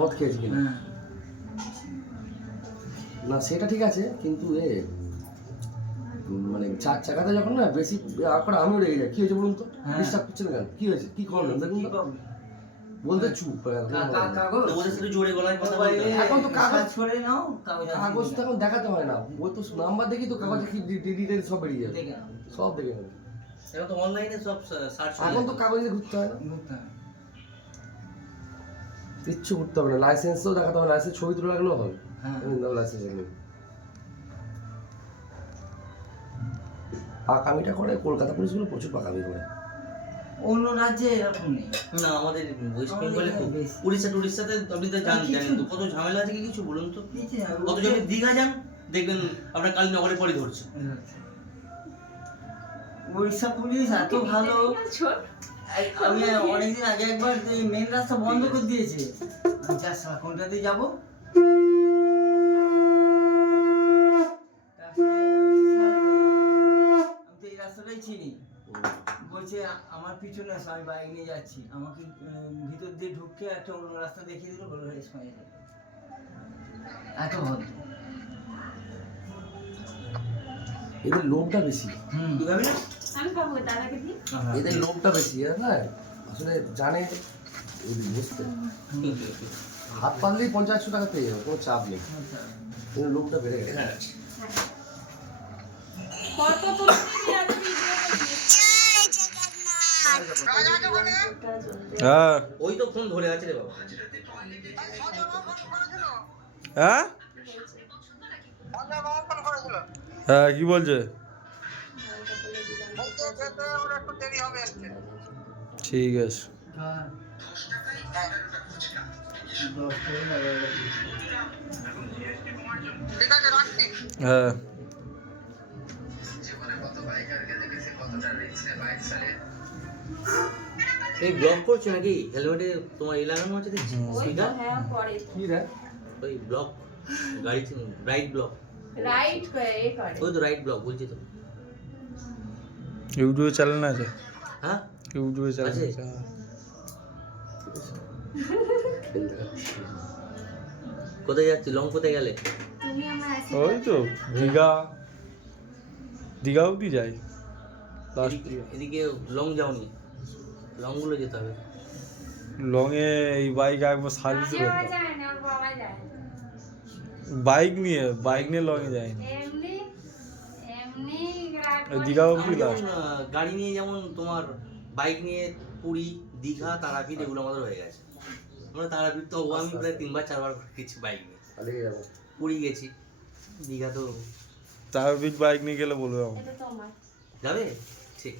মদ খেয়েছি কিনা না সেটা ঠিক আছে, কিন্তু মানে চার চাকাতে যখন না বেশি করে আমিও রেগে যাই। কি হয়েছে বলুন তো? ডিস্টার্ব করছে না কেন? কি হয়েছে? কি করলেন দেখুন তো? বলতে চুপ। এখন তো কাগজ করে নাও, কাগজ তো এখন দেখাতে হয় না, ওই তো নাম্বার দেখি তো কাগজে কি ডিটেইলস সব বেরিয়ে যাবে, সব দেখে নেবে। এখন তো অনলাইনে সব সার্চ, এখন তো কাগজে ঘুরতে হয় না, কিচ্ছু করতে হবে না। লাইসেন্সও দেখাতে হবে, লাইসেন্স ছবি তুলে রাখলেও হবে। লাইসেন্স পাকামিটা করে কলকাতা পুলিশগুলো প্রচুর পাকামি করে, অন্য রাজ্যে এরকম নেই। না আমাদের ওয়েস্ট বেঙ্গলে উড়িষ্যাতে আপনি তো জানেন তো কত ঝামেলা আছে, কি কিছু বলুন তো। কত যদি দীঘা যান দেখবেন আপনার কালীনগরে পরে ধরছে। উড়িষ্যা পুলিশ এত ভালো, আমি অনেকদিন আগে একবার মেন রাস্তা বন্ধ করে দিয়েছে, কোনটাতে যাবো আমি তো এই রাস্তাটাই চিনি, বলছে আমার পিছনে আসো, আমি বাইক নিয়ে যাচ্ছি, আমাকে ভিতর দিয়ে ঢুকে একটা অন্য রাস্তা দেখিয়ে দিল, বললো এত ভদ্র। এদের লোভটা বেশি, এদের লোভটা বেশি, হ্যাঁ আসলে জানে বুঝতে, হাত পারলেই 50-100 টাকা পেয়ে যাবে, কোনো চাপ নেই, কিন্তু লোভটা বেড়ে গেছে। হ্যাঁ ওই তো ফোন ধরে আছে রে বাবা। হ্যাঁ হ্যাঁ কি বলছে? ঠিক আছে। হ্যাঁ এই ব্লক করছে নাকি হেলমেটে তোমার এই লাগানো আছে দেখছি স্পিকার। কি রে ওই ব্লক গাড়ি রাইট ব্লক, রাইট করে ওই তো রাইট ব্লক বলছি তো। ইউটিউবে চ্যানেল আছে? হ্যাঁ ইউটিউবে চ্যানেল আছে। আছে। কোথায় যাচ্ছি? লং কোথায় গেলে? তুমি আমার ওই তো দীঘা, দীঘা অব্দি যাই লাস্ট। এদিকে লং যাওনি, লং গুলো যেতে হবে। লংয়ে এই বাইক একবার সার্ভিসে যায় করতাম, না, বাবা যায় বাইক নিয়ে লংয়ে যাই। এমনি এমনি দীঘা অব্দি আমি যেমন, লাস্ট। গাড়ি নিয়ে যেমন তোমার বাইক নিয়ে পুরী, দীঘা, তারাপীঠ এগুলো আমাদের হয়ে গেছে। আমরা তারাপীঠ তো আমি প্রায় 3-4 করে গেছি বাইক নিয়ে। পালিয়ে যাবো। পুরী গেছি, দীঘা তো তার বাইক নিয়ে গেলে বলবে আমার। এটা তোমার যাবে ঠিক।